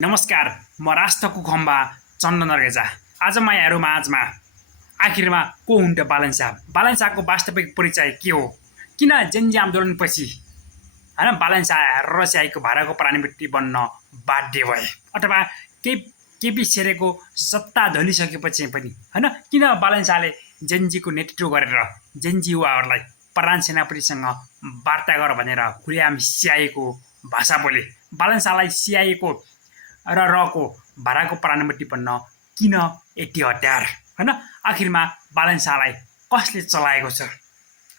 नमस्कार, म राष्ट्रको खम्बा चन्दन अर्गेजा। आज म यहाँहरू माझमा आखिरमा को हुन्थ्यो बालन शाह? बालन शाहको वास्तविक परिचय के हो? किन जेन्जी आन्दोलनपछि बालन शाह रसियाको भाडाको प्राणीवृत्ति बन्न बाध्य भए? अथवा केपी शेरेको सत्ता ढलिसकेपछि पनि किन बालन शाहले जेन्जीको नेतृत्व गरेर जेन्जी युवाहरूलाई प्रधान सेनापतिसँग वार्ता गर भनेर खुलेआम सिआइएको भाषा बोले? बालन शाहलाई सिआइएको र रको भाडाको प्राणीवृत्ति बन्न किन यति हतियार? आखिरमा बालन शाहलाई कसले चलाएको छ?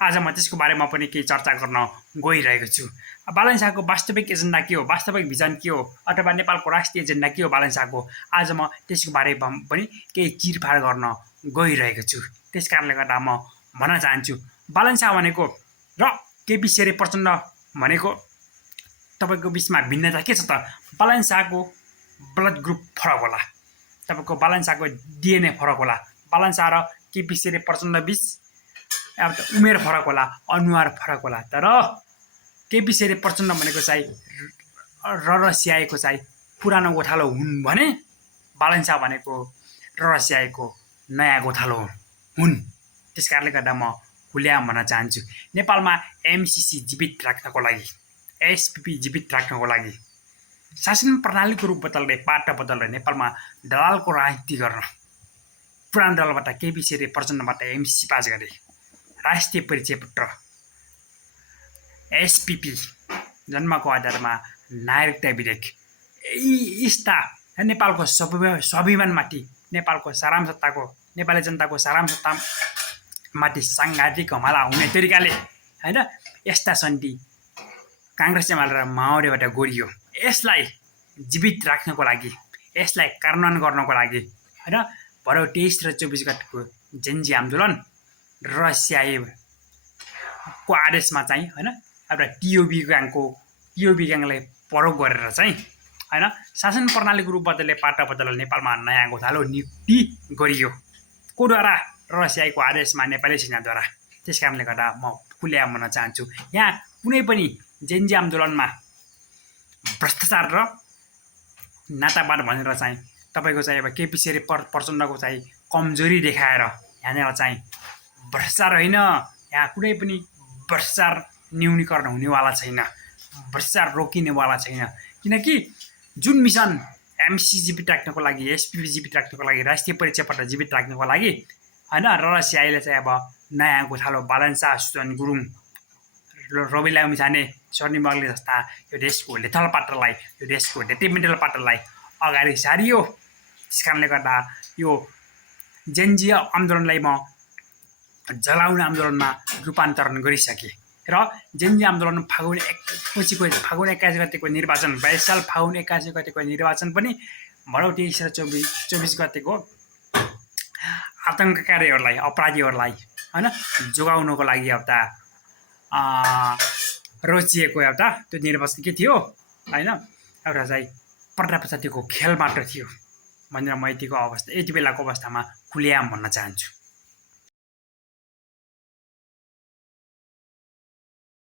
आज म त्यसको बारेमा पनि केही चर्चा गर्न गइरहेको छु। बालन शाहको वास्तविक एजेन्डा के हो? वास्तविक भिजन के हो? अथवा नेपालको राष्ट्रिय एजेन्डा के हो बालन शाहको? आज म त्यसको बारेमा पनि केही चिरफाड गर्न गइरहेको छु। त्यसकारणले गर्दा म भन्न चाहन्छु, बालन शाह भनेको र केपी शेरे प्रचण्ड भनेको तपाईँको बिचमा भिन्नता के छ त? बालन शाहको ब्लड ग्रुप फरक होला, तपाईँको बालन शाहको डिएनए फरक होला, बालन शाह र केपी शेरे प्रचण्ड बिच उमेर फरक होला, अनुहार फरक होला। तर केपी शेरे प्रचण्ड भनेको चाहिँ रसियाको चाहिँ पुरानो गोथालो हुन् भने बालन शाह भनेको रसियाको नयाँ गोथालो हुन्। त्यसकारणले गर्दा म खुल्याम भन्न चाहन्छु, नेपालमा एमसिसी जीवित राख्नको लागि, एसपिपी जीवित राख्नको लागि शासन प्रणालीको रूप बदल्दै पाटा बदल्दै नेपालमा दलालको राजनीति गर्न पुरानो दलबाट केपी शेरे प्रचण्डबाट एमसिसी पास गरे, राष्ट्रिय परिचय पत्र एसपिपी जन्मको आधारमा नागरिकता विधेयक यस्ता नेपालको स्वाभिमानमाथि, नेपालको सारामसत्ताको, नेपाली जनताको सारामसत्तामाथि साङ्घातिक हमला हुने तरिकाले यस्ता सन्धि काङ्ग्रेस एमाले र माओवादीबाट गरियो। यसलाई जीवित राख्नको लागि, यसलाई कार्यान्वयन गर्नको लागि भरे 23 र 24 गतिको जेन्जी आन्दोलन र सिआइएको आदेशमा चाहिँ एउटा टिओबी ग्याङलाई प्रयोग गरेर चाहिँ शासन प्रणालीको रूप बदलले पाटा बदल नेपालमा नयाँ गोथालो नियुक्ति गरियो कोद्वारा रसियाको आदेशमा नेपाली सेनाद्वारा। त्यसकारणले गर्दा म खुल्याम भन्न चाहन्छु, यहाँ कुनै पनि जेन्जी आन्दोलनमा भ्रष्टाचार र नातावाद भनेर चाहिँ तपाईँको चाहिँ अब केपी शेरे प्रचण्डको चाहिँ कमजोरी देखाएर यहाँनिर चाहिँ भ्रष्टाचार होइन, यहाँ कुनै पनि भ्रष्टाचार न्यूनीकरण हुनेवाला छैन, भ्रष्टाचार रोकिनेवाला छैन। किनकि जुन मिसन एमसिसी जीवित राख्नको लागि, एसपिपी जीवित राख्नको लागि, राष्ट्रिय परिचय पत्र जीवित राख्नको लागि रसियाले चाहिँ अब नयाँ गोथालो बालन शाह, सुजन गुरुङ, रवि लामिछाने, स्वर्णिम बागले जस्ता यो देशको लेथल पात्रलाई, यो देशको डेट्रिमेन्टल पात्रलाई अगाडि सारियो। त्यसकारणले गर्दा यो जेन्जी आन्दोलनलाई म जलाउने आन्दोलनमा रूपान्तरण गरिसकेँ र जेन्जी आन्दोलन फागुन 21 गतिको निर्वाचन, 22 साल फागुन 21 गतिको निर्वाचन पनि भनौँ 23 र 24 गतिको आतङ्ककारीहरूलाई, अपराधीहरूलाई जोगाउनको लागि एउटा रोचिएको एउटा त्यो निर्वाचन के थियो एउटा चाहिँ पर्दा पछाडिको खेल मात्र थियो भनेर म यति बेलाको अवस्थामा खुल्याम भन्न चाहन्छु।